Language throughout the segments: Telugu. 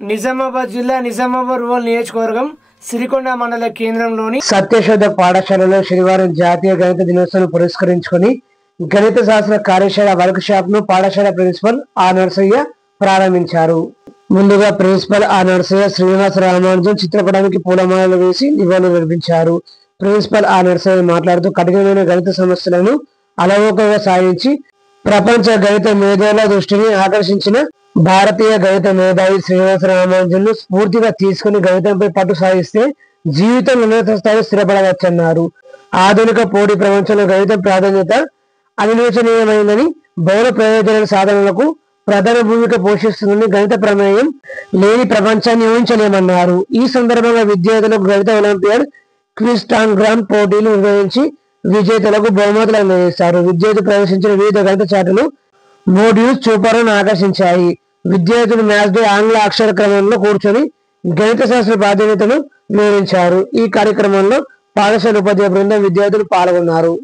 నిజామాబాద్ జిల్లా నిజామాబాద్ రూరల్ నియోజకవర్గం సిరికొండ మండల కేంద్రంలోని సత్యశోధ పాఠశాలలో శనివారం జాతీయ గణిత దినోత్సవం పురస్కరించుకొని గణిత శాస్త్ర కార్యశాల వర్క్ షాప్ ను పాఠశాల ప్రిన్సిపల్ ఆర్ నర్సయ్య ప్రారంభించారు. ముందుగా ప్రిన్సిపల్ ఆర్ నర్సయ్య శ్రీనివాస రామానుజన్ చిత్రపటానికి పూలమాలలు వేసి నివాళులు నిర్వహించారు. ప్రిన్సిపల్ ఆర్ నర్సయ్య మాట్లాడుతూ కఠినమైన గణిత సమస్యలను అలవోకగా సాధించి ప్రపంచ గణిత మేధావుల దృష్టిని ఆకర్షించిన భారతీయ గణిత మేధావి శ్రీనివాస రామానుజన్ ను స్ఫూర్తిగా తీసుకుని గణితంపై పట్టు సాధిస్తే జీవితం ఉన్నత స్థాయిలో స్థిరపడవచ్చన్నారు. ఆధునిక పోటీ ప్రపంచంలో గణితం ప్రాధాన్యత అవివేచనీయమైనదని బహుళ ప్రయోజనాల సాధనలకు ప్రధాన భూమిక పోషిస్తుందని గణిత ప్రమేయం లేని ప్రపంచాన్ని ఊహించలేమన్నారు. ఈ సందర్భంగా విద్యార్థులకు గణిత ఒలింపియాడ్ క్విజ్-టాంగ్రామ్ పోటీలు నిర్వహించి విజేతలకు బహుమతులు అందజేశారు. విద్యార్థులు ప్రదర్శించిన వివిధ గణిత చార్టులు మోడ్యూల్స్ చూపరులను ఆకర్షించాయి. విద్యార్థులు మ్యాథ్స్ డే ఆంగ్ల అక్షర క్రమంలో కూర్చొని గణిత శాస్త్ర ప్రాధాన్యతను వివరించారు. ఈ కార్యక్రమంలో పాఠశాల ఉపాధ్యాయ బృందం విద్యార్థులు పాల్గొన్నారు.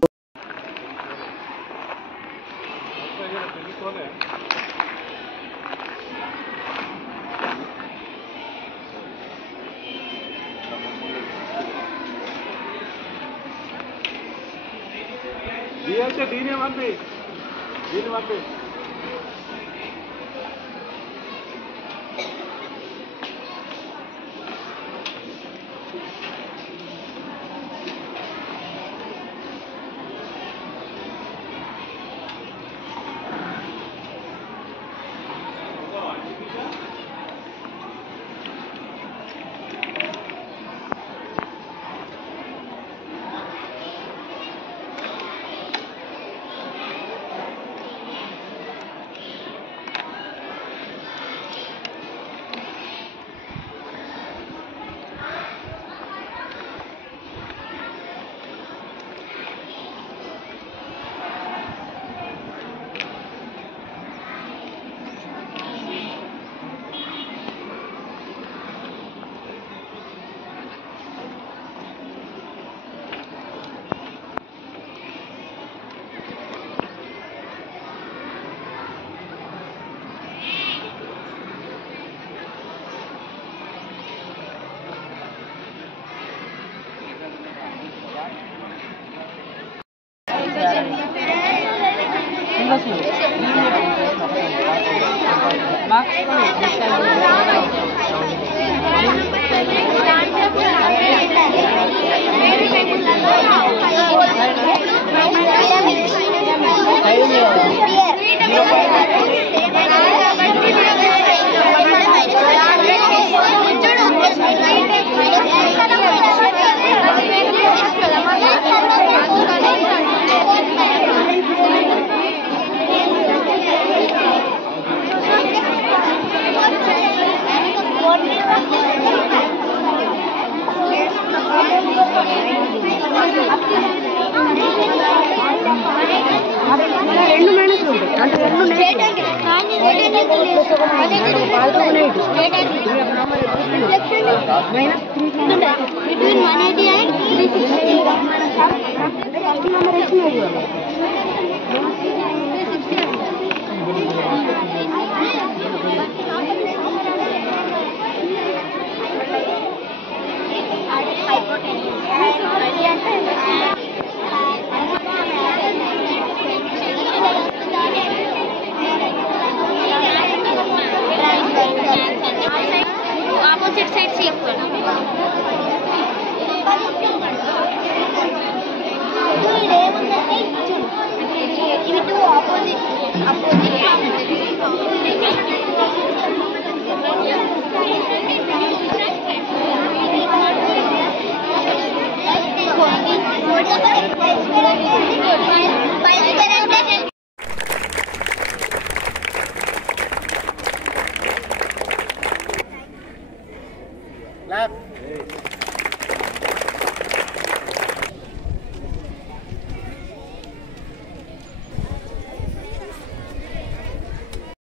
Opposite sides equal. ఇవి టూ ఆపోజిట్